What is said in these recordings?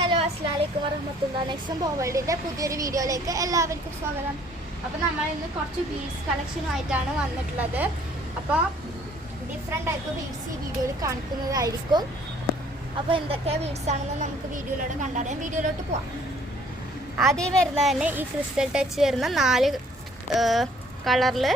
Hello അസ്സലാമലൈക്കും വറഹ്മത്തുള്ളാഹി. Next വേൾഡിൻ്റെ പുതിയൊരു വീഡിയോയിലേക്ക് എല്ലാവർക്കും സ്വാഗതം. അപ്പോൾ നമ്മൾ ഇന്ന് കുറച്ച് ബീഡ്സ് കളക്ഷനുമായിട്ടാണ് വന്നിട്ടുള്ളത്. അപ്പോൾ ഡിഫറെൻറ്റ് ടൈപ്പ് ബീഡ്സ് ഈ വീഡിയോയിൽ കാണിക്കുന്നതായിരിക്കും. അപ്പോൾ എന്തൊക്കെ ബീഡ്സ് ആണെന്ന് നമുക്ക് വീഡിയോയിലൂടെ കണ്ടറിയാം. വീഡിയോയിലോട്ട് പോവാം. ആദ്യം വരുന്നത് തന്നെ ഈ ക്രിസ്റ്റൽ ടച്ച് വരുന്ന 4 കളറിൽ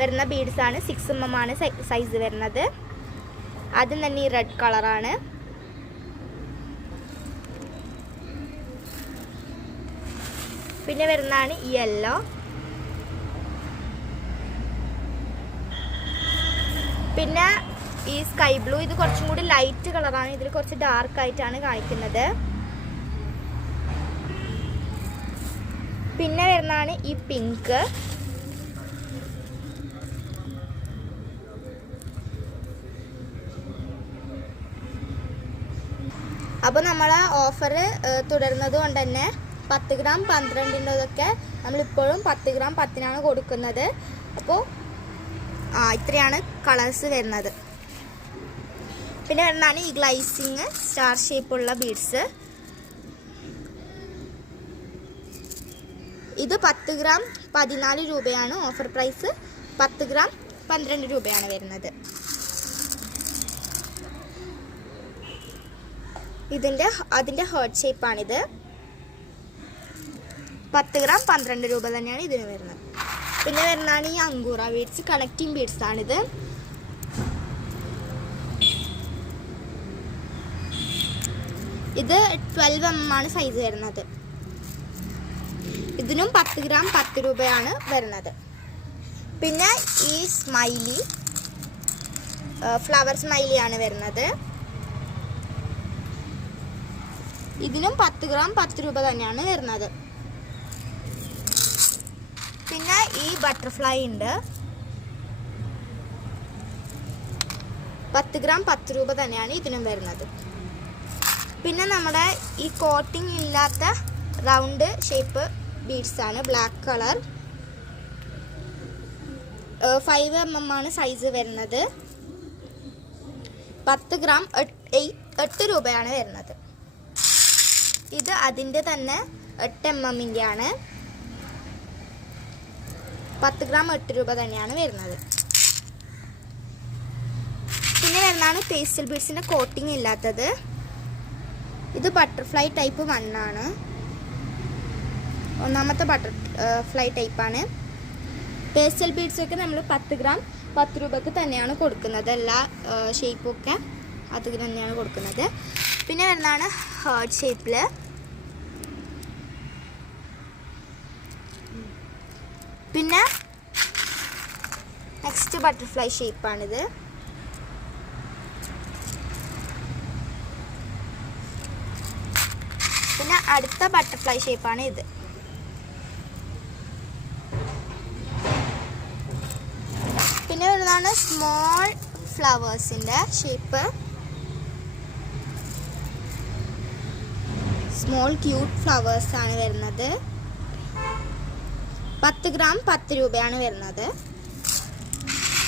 വരുന്ന ബീഡ്സാണ്. 6 mm ആണ് സൈസ് വരുന്നത്. ആദ്യം തന്നെ ഈ റെഡ് കളറാണ്. പിന്നെ വരുന്നതാണ് ഈ യെല്ലോ. പിന്നെ ഈ സ്കൈ ബ്ലൂ. ഇത് കുറച്ചും കൂടി ലൈറ്റ് കളറാണ്. ഇതിൽ കുറച്ച് ഡാർക്ക് ആയിട്ടാണ് കാണിക്കുന്നത്. പിന്നെ വരുന്നതാണ് ഈ പിങ്ക്. അപ്പോൾ നമ്മൾ ഓഫർ തുടരുന്നത് കൊണ്ട് തന്നെ 10 ഗ്രാം 12ൻ്റെതൊക്കെ നമ്മളിപ്പോഴും 10 ഗ്രാം 10-നാണ് കൊടുക്കുന്നത്. അപ്പോൾ ഇത്രയാണ് കളേഴ്സ് വരുന്നത്. പിന്നെ വരുന്നതാണ് ഈ ഗ്ലൈസിങ് സ്റ്റാർ ഷേപ്പുള്ള ബീഡ്സ്. ഇത് 10 ഗ്രാം 14 രൂപയാണ് ഓഫർ പ്രൈസ്. 10 ഗ്രാം 12 രൂപയാണ് വരുന്നത്. അതിൻ്റെ ഹേർട്ട് ഷേപ്പാണിത്. 10 ഗ്രാം 12 രൂപ തന്നെയാണ് ഇതിന് വരുന്നത്. പിന്നെ വരുന്നതാണ് ഈ അങ്കൂറ ബീഡ്സ്. കണക്റ്റിംഗ് ബീഡ്സ് ആണിത്. ഇത് 12 mm ആണ് സൈസ് വരുന്നത്. ഇതിനും 10 ഗ്രാം 10 രൂപയാണ് വരുന്നത്. പിന്നെ ഈ സ്മൈലി ഫ്ലവർ സ്മൈലിയാണ് വരുന്നത്. ഇതിനും 10 ഗ്രാം 10 രൂപ തന്നെയാണ് വരുന്നത്. പിന്നെ ഈ ബട്ടർഫ്ലൈ ഉണ്ട്. 10 ഗ്രാം 10 രൂപ തന്നെയാണ് ഇതിനും വരുന്നത്. പിന്നെ നമ്മുടെ ഈ കോട്ടിംഗ് ഇല്ലാത്ത റൗണ്ട് ഷേപ്പ് ബീഡ്സ് ആണ്. Black colour. 5 mm ആണ് സൈസ് വരുന്നത്. 10 ഗ്രാം 8 രൂപയാണ് വരുന്നത്. ഇത് അതിൻ്റെ തന്നെ 8 mm ആണ്. 10 ഗ്രാം 8 രൂപ തന്നെയാണ് വരുന്നത്. പിന്നെ വരുന്നതാണ് പേസ്റ്റൽ ബീഡ്സിൻ്റെ കോട്ടിംഗ് ഇല്ലാത്തത്. ഇത് ബട്ടർഫ്ലൈ ടൈപ്പ് 1 ആണ്. ഒന്നാമത്തെ ബട്ടർഫ്ലൈ ടൈപ്പാണ്. പേസ്റ്റൽ ബീഡ്സൊക്കെ നമ്മൾ 10 ഗ്രാം 10 രൂപക്ക് തന്നെയാണ് കൊടുക്കുന്നത്. എല്ലാ ഷേപ്പൊക്കെ അത് തന്നെയാണ് കൊടുക്കുന്നത്. പിന്നെ വരുന്നതാണ് ഹാർട്ട് ഷേപ്പിൽ. പിന്നെ നെക്സ്റ്റ് ബട്ടർഫ്ലൈ ഷേപ്പാണിത്. പിന്നെ അടുത്ത ബട്ടർഫ്ലൈ ഷേപ്പാണ് ഇത്. പിന്നെ വരുന്നതാണ് സ്മോൾ ഫ്ലവേഴ്സിൻ്റെ ഷേപ്പ്. സ്മോൾ ക്യൂട്ട് ഫ്ലവേഴ്സ് ആണ് വരുന്നത്. 10 ഗ്രാം 10 രൂപയാണ് വരുന്നത്.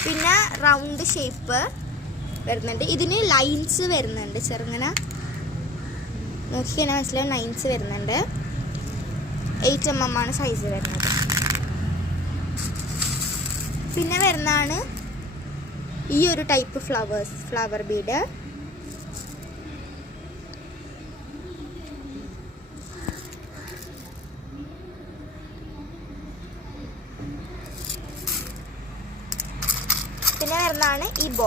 പിന്നെ റൗണ്ട് ഷേപ്പ് വരുന്നുണ്ട്. ഇതിന് ലൈൻസ് വരുന്നുണ്ട്. ചെറുങ്ങനെ നോക്കിക്കഴിഞ്ഞാൽ മനസ്സിലാവും ലൈൻസ് വരുന്നുണ്ട്. 8 mm ആണ് സൈസ് വരുന്നത്. പിന്നെ വരുന്നതാണ് ഈ ഒരു ടൈപ്പ് ഫ്ലവർ ബീഡ്. പിന്നെ വരുന്നതാണ് ഈ ബോ.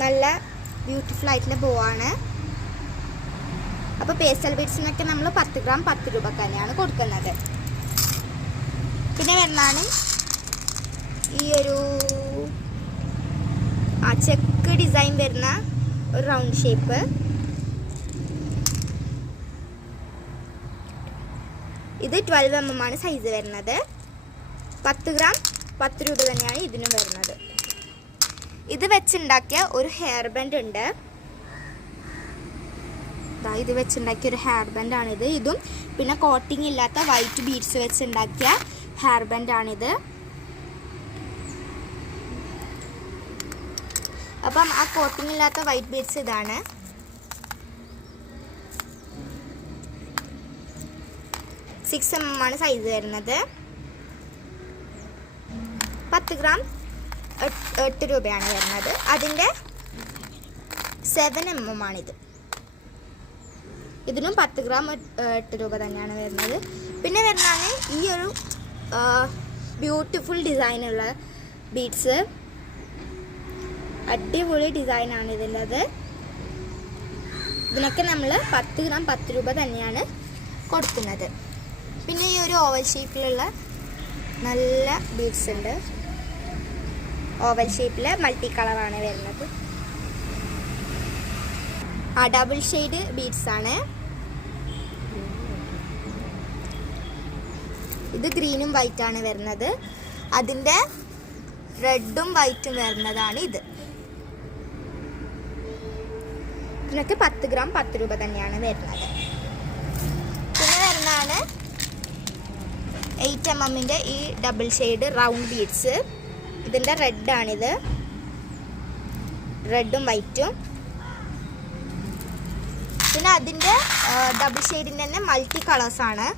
നല്ല ബ്യൂട്ടിഫുൾ ആയിട്ടുള്ള ബോ ആണ്. അപ്പോൾ പേസ്റ്റൽ ബീഡ്സിനൊക്കെ നമ്മൾ 10 ഗ്രാം 10 രൂപ തന്നെയാണ് കൊടുക്കുന്നത്. പിന്നെ വരുന്നതാണ് ഈ ഒരു ചെക്ക് ഡിസൈൻ വരുന്ന ഒരു റൗണ്ട് ഷേപ്പ്. ഇത് 12 mm ആണ് സൈസ് വരുന്നത്. 10 ഗ്രാം 10 രൂപ തന്നെയാണ് ഇതിനും വരുന്നത്. ഇത് വെച്ചുണ്ടാക്കിയ ഒരു ഹെയർ ബാൻഡ് ഉണ്ട്. ഇത് വെച്ചുണ്ടാക്കിയ ഒരു ഹെയർ ബാൻഡ് ആണിത്. ഇതും പിന്നെ കോട്ടിംഗ് ഇല്ലാത്ത വൈറ്റ് ബീഡ്സ് വെച്ചുണ്ടാക്കിയ ഹെയർ ബാൻഡ് ആണിത്. അപ്പം ആ കോട്ടിംഗ് ഇല്ലാത്ത വൈറ്റ് ബീഡ്സ് ഇതാണ്. 6 mm ആണ് സൈസ് വരുന്നത്. 10 ഗ്രാം 8 രൂപയാണ് വരുന്നത്. അതിൻ്റെ 7 mm ആണിത്. ഇതിനും 10 ഗ്രാം 8 രൂപ തന്നെയാണ് വരുന്നത്. പിന്നെ വരുന്നതാണ് ഈ ഒരു ബ്യൂട്ടിഫുൾ ഡിസൈനുള്ള ബീഡ്സ്. അടിപൊളി ഡിസൈനാണ് ഇതിൻ്റെത്. ഇതിനൊക്കെ നമ്മൾ 10 ഗ്രാം 10 രൂപ തന്നെയാണ് കൊടുക്കുന്നത്. പിന്നെ ഈ ഒരു ഓവൽ ഷേപ്പിലുള്ള നല്ല ബീഡ്സ് ഉണ്ട്. ഓവൽ ഷേപ്പിൽ മൾട്ടി കളറാണ് വരുന്നത്. ഡബിൾ ഷെയ്ഡ് ബീഡ്സ് ആണ്. ഇത് ഗ്രീനും വൈറ്റ് ആണ് വരുന്നത്. അതിൻ്റെ റെഡും വൈറ്റും വരുന്നതാണ് ഇത്. ഇതിനൊക്കെ 10 ഗ്രാം 10 രൂപ തന്നെയാണ് വരുന്നത്. പിന്നെ വരുന്നതാണ് 8 mm ഈ ഡബിൾ ഷെയ്ഡ് റൗണ്ട് ബീഡ്സ്. ഇതിൻ്റെ റെഡാണിത്, റെഡും വൈറ്റും. പിന്നെ അതിൻ്റെ ഡബിൾ ഷെയ്ഡിൻ്റെ തന്നെ മൾട്ടി കളേഴ്സാണ്.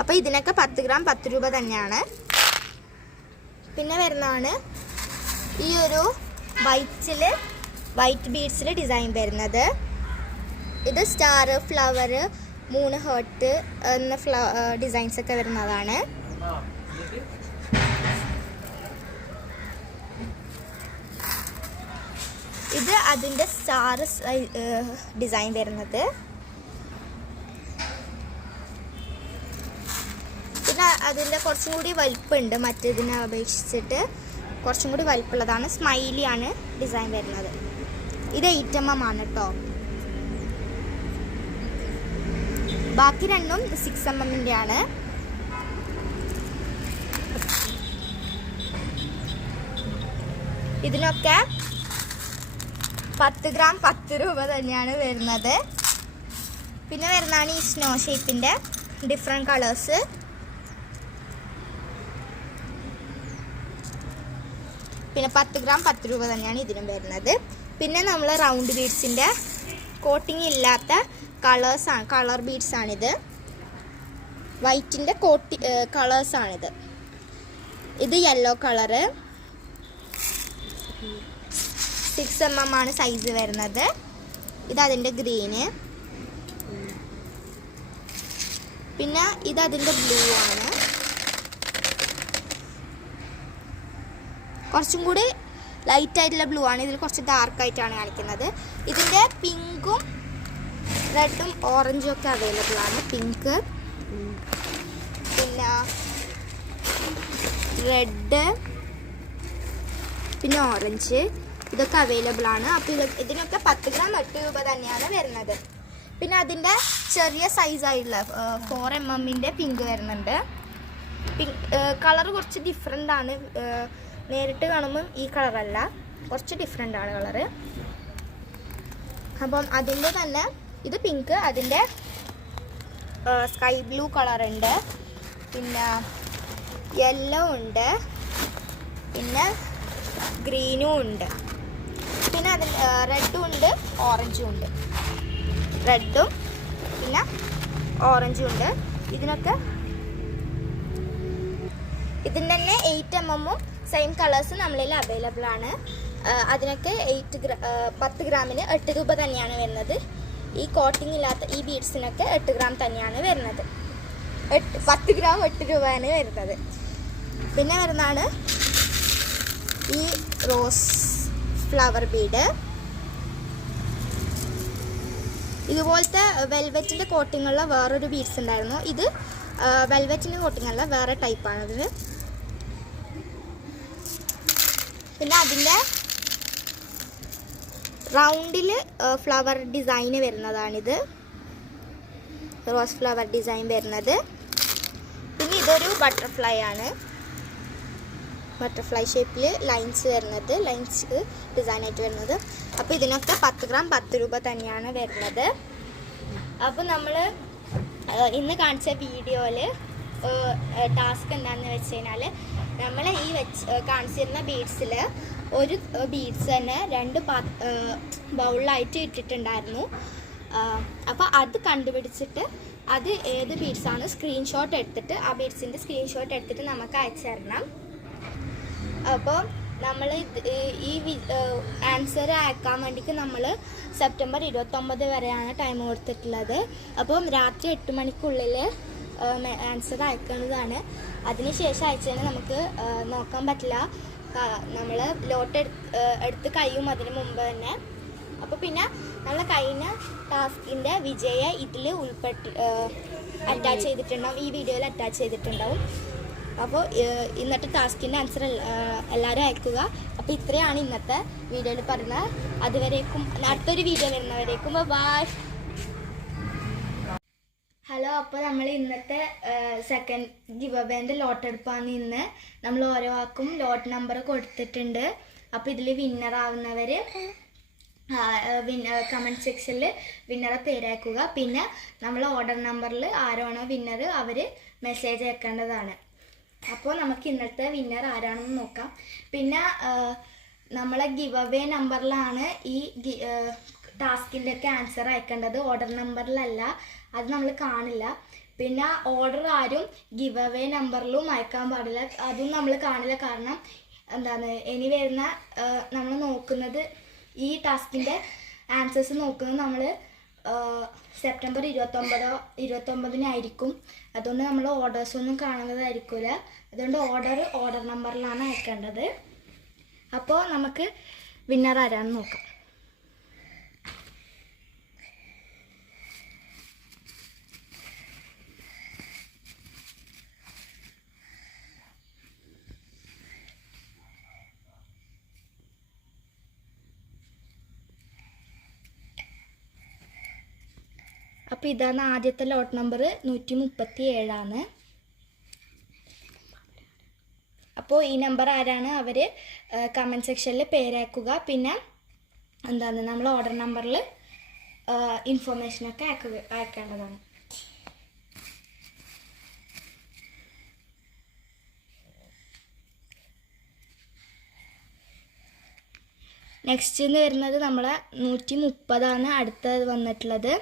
അപ്പോൾ ഇതിനൊക്കെ 10 ഗ്രാം 10 രൂപ തന്നെയാണ്. പിന്നെ വരുന്നതാണ് ഈ ഒരു വൈറ്റ് ബീഡ്സിൽ ഡിസൈൻ വരുന്നത്. ഇത് സ്റ്റാർ, ഫ്ലവർ, 3 ഹേർട്ട് എന്ന ഡിസൈൻസ് ഒക്കെ വരുന്നതാണ്. ഇത് അതിൻ്റെ സ്റ്റാർ ഡിസൈൻ വരുന്നത്. പിന്നെ അതിൻ്റെ കുറച്ചും കൂടി വലിപ്പമുണ്ട്, മറ്റേതിനെ അപേക്ഷിച്ചിട്ട് കുറച്ചും കൂടി വലിപ്പമുള്ളതാണ്. സ്മൈലിയാണ് ഡിസൈൻ വരുന്നത്. ഇത് 8 mm ആണ് കേട്ടോ. ബാക്കി രണ്ടും 6 mm ആണ്. ഇതിനൊക്കെ 10 ഗ്രാം 10 രൂപ തന്നെയാണ് വരുന്നത്. പിന്നെ വരുന്നതാണ് ഈ സ്നോ ഷേപ്പിൻ്റെ ഡിഫറെൻറ്റ് കളേഴ്സ്. പിന്നെ 10 ഗ്രാം 10 രൂപ തന്നെയാണ് ഇതിനും വരുന്നത്. പിന്നെ നമ്മൾ റൗണ്ട് ബീഡ്സിൻ്റെ കോട്ടിങ് ഇല്ലാത്ത കളർ ബീഡ്സാണിത്. വൈറ്റിൻ്റെ കളേഴ്സാണിത്. ഇത് യെല്ലോ കളറ്, 6 mm ആണ് സൈസ് വരുന്നത്. ഇത് അതിൻ്റെ ഗ്രീന്. പിന്നെ ഇത് അതിൻ്റെ ബ്ലൂ ആണ്. കുറച്ചും കൂടി ലൈറ്റ് ആയിട്ടുള്ള ബ്ലൂ ആണ്. ഇതിൽ കുറച്ച് ഡാർക്കായിട്ടാണ് കാണിക്കുന്നത്. ഇതിൻ്റെ പിങ്കും റെഡും ഓറഞ്ചും ഒക്കെ അവൈലബിൾ ആണ്. പിങ്ക്, പിന്നെ റെഡ്, പിന്നെ ഓറഞ്ച്, ഇതൊക്കെ അവൈലബിൾ ആണ്. അപ്പോൾ ഇതിനൊക്കെ 10 ഗ്രാം 8 രൂപ തന്നെയാണ് വരുന്നത്. പിന്നെ അതിൻ്റെ ചെറിയ സൈസായിട്ടുള്ള 4 mm പിങ്ക് വരുന്നുണ്ട്. കളർ കുറച്ച് ഡിഫറെൻ്റ് ആണ്. നേരിട്ട് കാണുമ്പം ഈ കളറല്ല, കുറച്ച് ഡിഫറെൻ്റ് ആണ് കളറ്. അപ്പം അതിൻ്റെ തന്നെ ഇത് പിങ്ക്, അതിൻ്റെ സ്കൈ ബ്ലൂ കളറുണ്ട്, പിന്നെ യെല്ലോ ഉണ്ട്, പിന്നെ ഗ്രീനും ഉണ്ട്, പിന്നെ അതിൽ റെഡും ഉണ്ട്, ഓറഞ്ചും ഉണ്ട്. റെഡും പിന്നെ ഓറഞ്ചും ഉണ്ട്. ഇതിനൊക്കെ ഇതിൻ്റെ തന്നെ 8 mm സെയിം കളേഴ്സ് നമ്മളിൽ അവൈലബിൾ ആണ്. അതിനൊക്കെ 10 ഗ്രാമിന് 8 രൂപ തന്നെയാണ് വരുന്നത്. ഈ കോട്ടിങ് ഇല്ലാത്ത ഈ ബീഡ്സിനൊക്കെ 8 ഗ്രാം തന്നെയാണ് വരുന്നത്. 10 ഗ്രാം 8 രൂപയാണ് വരുന്നത്. പിന്നെ വരുന്നതാണ് ഈ റോസ് ഫ്ലവർ ബീഡ്. ഇതുപോലത്തെ വെൽവെറ്റിൻ്റെ കോട്ടിങ്ങുള്ള വേറൊരു ബീഡ്സ് ഉണ്ടായിരുന്നു. ഇത് വെൽവെറ്റിൻ്റെ കോട്ടിങ്ങുള്ള വേറെ ടൈപ്പാണിത്. പിന്നെ അതിൻ്റെ റൗണ്ടിൽ ഫ്ലവർ ഡിസൈന് വരുന്നതാണിത്, റോസ് ഫ്ലവർ ഡിസൈൻ വരുന്നത്. പിന്നെ ഇതൊരു ബട്ടർഫ്ലൈ ആണ്, ബട്ടർഫ്ലൈ ഷേപ്പിൽ ലൈൻസ് വരുന്നത്, ലൈൻസ് ഡിസൈനായിട്ട് വരുന്നത്. അപ്പോൾ ഇതിനൊക്കെ 10 ഗ്രാം 10 രൂപ തന്നെയാണ് വരുന്നത്. അപ്പോൾ നമ്മൾ ഇന്ന് കാണിച്ച വീഡിയോയിൽ ടാസ്ക് എന്താണെന്ന് വെച്ച് കഴിഞ്ഞാൽ നമ്മൾ ഈ കാണിച്ചിരുന്ന ബീഡ്സിൽ ഒരു ബീഡ്സ് തന്നെ 2 ബൗളിലായിട്ട് ഇട്ടിട്ടുണ്ടായിരുന്നു. അപ്പോൾ അത് കണ്ടുപിടിച്ചിട്ട് അത് ഏത് ബീഡ്സാണ് സ്ക്രീൻഷോട്ട് എടുത്തിട്ട് ആ ബീഡ്സിൻ്റെ സ്ക്രീൻഷോട്ട് എടുത്തിട്ട് നമുക്ക് അയച്ചു തരണം. അപ്പോൾ നമ്മൾ ഈ ആൻസർ അയക്കാൻ വേണ്ടിയിട്ട് നമ്മൾ സെപ്റ്റംബർ 29 വരെയാണ് ടൈം കൊടുത്തിട്ടുള്ളത്. അപ്പം രാത്രി 8 മണിക്കുള്ളിൽ ആൻസർ അയക്കേണ്ടതാണ്. അതിനുശേഷം അയച്ചതിന് നമുക്ക് നോക്കാൻ പറ്റില്ല, നമ്മൾ ലോട്ട് എടുത്ത് കഴിയും അതിന് മുമ്പ് തന്നെ. അപ്പോൾ പിന്നെ നമ്മൾ കഴിഞ്ഞ ടാസ്കിൻ്റെ വിജയ ഇതിൽ അറ്റാച്ച് ചെയ്തിട്ടുണ്ടാവും, ഈ വീഡിയോയിൽ അറ്റാച്ച് ചെയ്തിട്ടുണ്ടാവും. അപ്പോൾ ഇന്നത്തെ ടാസ്കിൻ്റെ ആൻസർ എല്ലാവരും അയക്കുക. അപ്പോൾ ഇത്രയാണ് ഇന്നത്തെ വീഡിയോയിൽ പറയുന്നത്. അതുവരേക്കും അടുത്തൊരു വീഡിയോ വരുന്നവരേക്കും ബൈ. ഹലോ, അപ്പോൾ നമ്മൾ ഇന്നത്തെ സെക്കൻഡ് ഗിവ് അവേൻ്റെ ലോട്ട് എടുപ്പാണ്. ഇന്ന് നമ്മൾ ഓരോ ആൾക്കും ലോട്ട് നമ്പർ കൊടുത്തിട്ടുണ്ട്. അപ്പോൾ ഇതിൽ വിന്നറാവുന്നവർ കമൻറ്റ് സെക്ഷനിൽ വിന്നറെ പേരയക്കുക. പിന്നെ നമ്മൾ ഓർഡർ നമ്പറിൽ ആരാണോ വിന്നർ അവർ മെസ്സേജ് അയക്കേണ്ടതാണ്. അപ്പോൾ നമുക്ക് ഇന്നത്തെ വിന്നർ ആരാണെന്ന് നോക്കാം. പിന്നെ നമ്മളെ ഗിവ് അവേ നമ്പറിലാണ് ഈ ടാസ്കിൻ്റെ ഒക്കെ ആൻസർ അയക്കേണ്ടത്, ഓർഡർ നമ്പറിലല്ല. അത് നമ്മൾ കാണില്ല. പിന്നെ ഓർഡർ ആരും ഗിവ് അവേ നമ്പറിലും അയക്കാൻ പാടില്ല, അതും നമ്മൾ കാണില്ല. കാരണം എന്താണ്, ഇനി വരുന്ന നമ്മൾ നോക്കുന്നത് ഈ ടാസ്കിൻ്റെ ആൻസേഴ്സ് നോക്കുന്നത് നമ്മൾ സെപ്റ്റംബർ 29-നായിരിക്കും. അതുകൊണ്ട് നമ്മൾ ഓർഡേഴ്സൊന്നും കാണുന്നതായിരിക്കില്ല. അതുകൊണ്ട് ഓർഡർ നമ്പറിലാണ് അയക്കേണ്ടത്. അപ്പോൾ നമുക്ക് വിന്നർ ആരാണെന്ന് നോക്കാം. അപ്പോൾ ഇതാണ് ആദ്യത്തെ ലോട്ട് നമ്പർ 137. അപ്പോൾ ഈ നമ്പർ ആരാണ് അവർ കമൻറ്റ് സെക്ഷനിൽ പേരയക്കുക. പിന്നെ എന്താണ്, നമ്മൾ ഓർഡർ നമ്പറിൽ ഇൻഫോർമേഷനൊക്കെ അയക്കേണ്ടതാണ്. നെക്സ്റ്റ് വരുന്നത് നമ്മളെ 130 അടുത്തത് വന്നിട്ടുള്ളത്.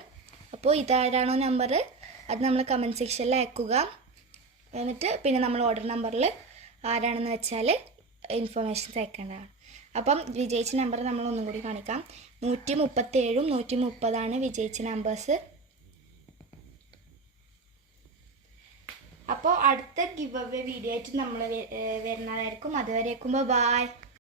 അപ്പോൾ ഇതാരാണോ നമ്പർ അത് നമ്മൾ കമൻറ്റ് സെക്ഷനിൽ അയക്കുക. എന്നിട്ട് പിന്നെ നമ്മൾ ഓർഡർ നമ്പറിൽ ആരാണെന്ന് വെച്ചാൽ ഇൻഫോർമേഷൻസ് അയക്കേണ്ടതാണ്. അപ്പം വിജയിച്ച നമ്പർ നമ്മൾ ഒന്നും കൂടി കാണിക്കാം. 137-ഉം 130 വിജയിച്ച നമ്പേഴ്സ്. അപ്പോൾ അടുത്ത ഗിവ് അവേ വീഡിയോ ആയിട്ട് നമ്മൾ വരുന്നതായിരിക്കും. അതുവരേക്കും ബൈ.